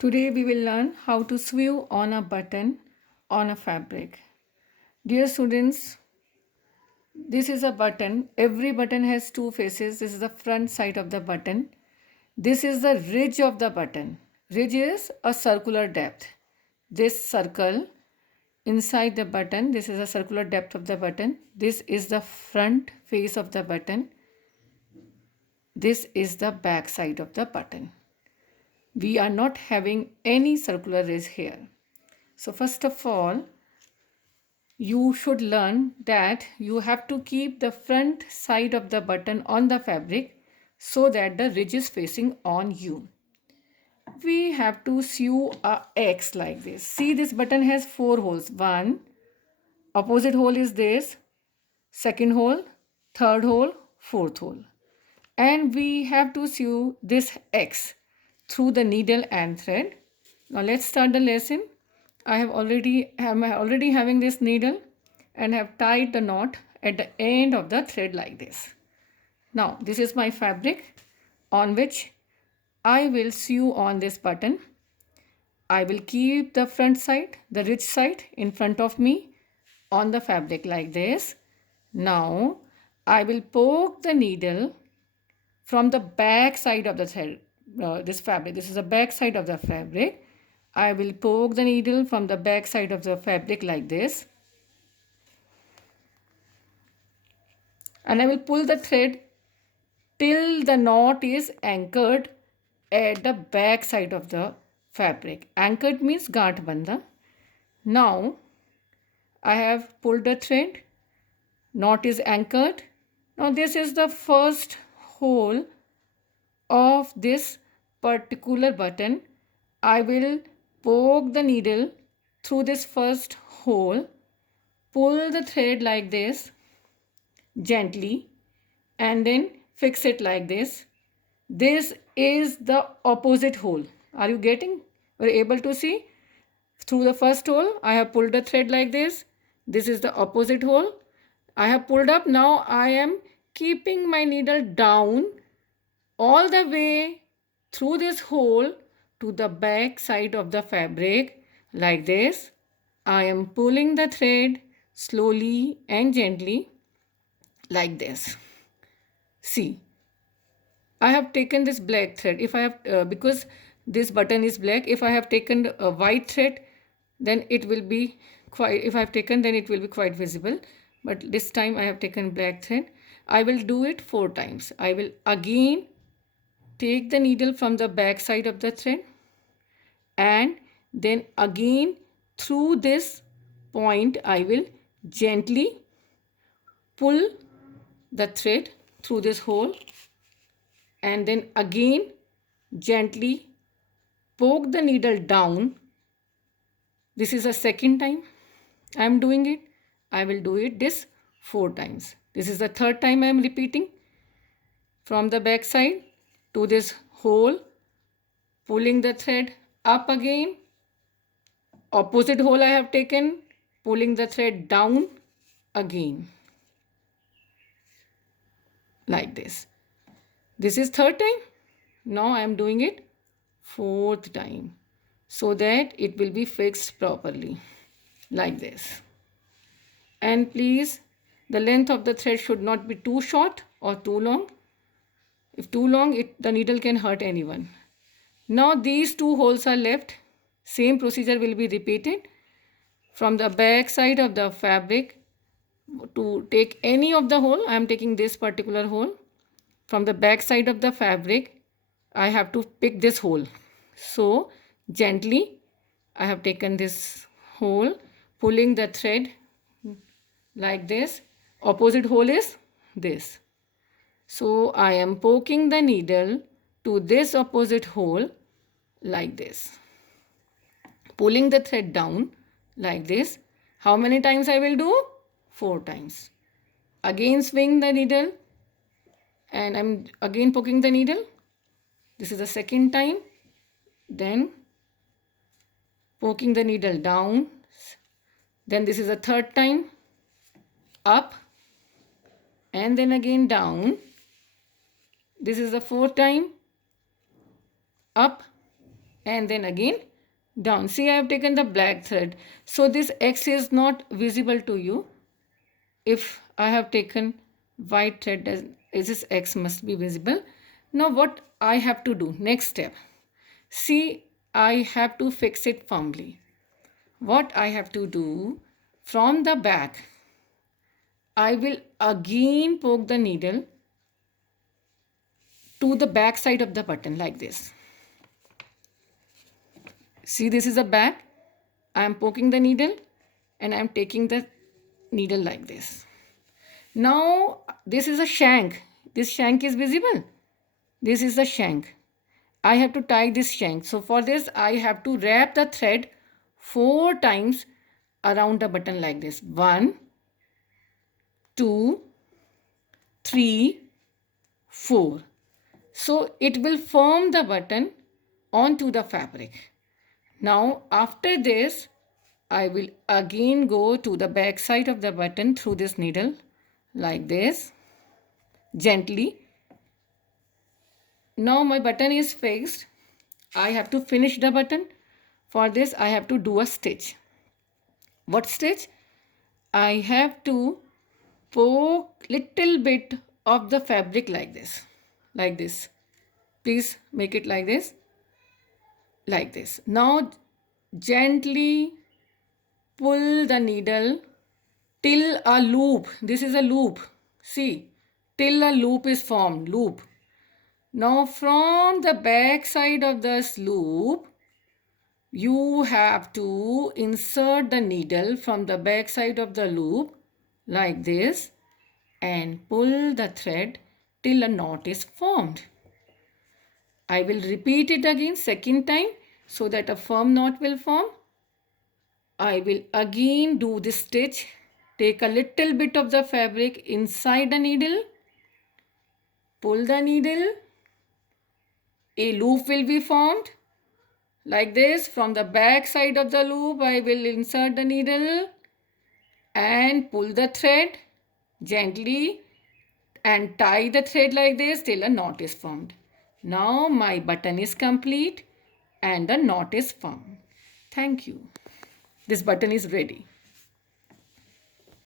Today we will learn how to sew on a button on a fabric. Dear students, this is a button. Every button has two faces. This is the front side of the button. This is the ridge of the button. Ridge is a circular depth. This circle inside the button, this is a circular depth of the button. This is the front face of the button. This is the back side of the button. We are not having any circular ridge here. So first of all, you should learn that you have to keep the front side of the button on the fabric so that the ridge is facing on you. We have to sew a X like this. See, this button has 4 holes. One, opposite hole is this, second hole, third hole, fourth hole. And we have to sew this X through the needle and thread. Now let's start the lesson. I'm already having this needle and have tied the knot at the end of the thread like this. Now this is my fabric on which I will sew on this button. I will keep the front side, the ridge side in front of me on the fabric like this. Now I will poke the needle from the back side of the thread, this fabric. This is the back side of the fabric. I will poke the needle from the back side of the fabric like this. And I will pull the thread till the knot is anchored at the back side of the fabric. Anchored means gaant banda. Now I have pulled the thread. Knot is anchored. Now this is the first hole of this particular button. I will poke the needle through this first hole, pull the thread like this gently, and then fix it like this. This is the opposite hole. Are you getting? Are you able to see? Through the first hole, I have pulled the thread like this. This is the opposite hole. I have pulled up. Now I am keeping my needle down all the way through this hole to the back side of the fabric like this. I am pulling the thread slowly and gently like this. See, I have taken this black thread. If I have, because this button is black, if I have taken a white thread, then it will be quite, if I have taken, then it will be quite visible. But this time I have taken black thread. I will do it 4 times. I will again take the needle from the back side of the thread and then again through this point I will gently pull the thread through this hole and then again gently poke the needle down. This is the second time I am doing it. I will do it this 4 times. This is the third time I am repeating. From the back side to this hole, pulling the thread up again, opposite hole I have taken, pulling the thread down again like this. This is third time. Now I am doing it fourth time so that it will be fixed properly like this. And please, the length of the thread should not be too short or too long. If too long, the needle can hurt anyone. Now these 2 holes are left. Same procedure will be repeated. From the back side of the fabric, to take any of the hole, I am taking this particular hole. From the back side of the fabric, I have to pick this hole. So gently I have taken this hole, pulling the thread like this. Opposite hole is this. So I am poking the needle to this opposite hole like this. Pulling the thread down like this. How many times I will do? 4 times. Again swing the needle and I'm again poking the needle. This is the second time. Then poking the needle down. Then this is the third time. Up and then again down. This is the fourth time. Up and then again down. See, I have taken the black thread. So this X is not visible to you. If I have taken white thread, this X must be visible. Now what I have to do, next step. See, I have to fix it firmly. What I have to do, from the back, I will again poke the needle to the back side of the button like this. See, this is the back. I am poking the needle and I am taking the needle like this. Now this is a shank. This shank is visible. This is the shank. I have to tie this shank. So for this I have to wrap the thread 4 times around the button like this. 1, 2, 3, 4. So it will form the button onto the fabric. Now after this I will again go to the back side of the button through this needle like this, gently. Now my button is fixed. I have to finish the button. For this I have to do a stitch. What stitch? I have to poke little bit of the fabric like this. Like this. Please make it like this. Like this. Now gently pull the needle till a loop. This is a loop. See, till a loop is formed. Loop. Now from the back side of this loop, you have to insert the needle from the back side of the loop like this and pull the thread till a knot is formed. I will repeat it again second time so that a firm knot will form. I will again do this stitch. Take a little bit of the fabric inside the needle. Pull the needle. A loop will be formed. Like this, from the back side of the loop, I will insert the needle and pull the thread gently and tie the thread like this till a knot is formed. Now my button is complete and the knot is formed. Thank you. This button is ready.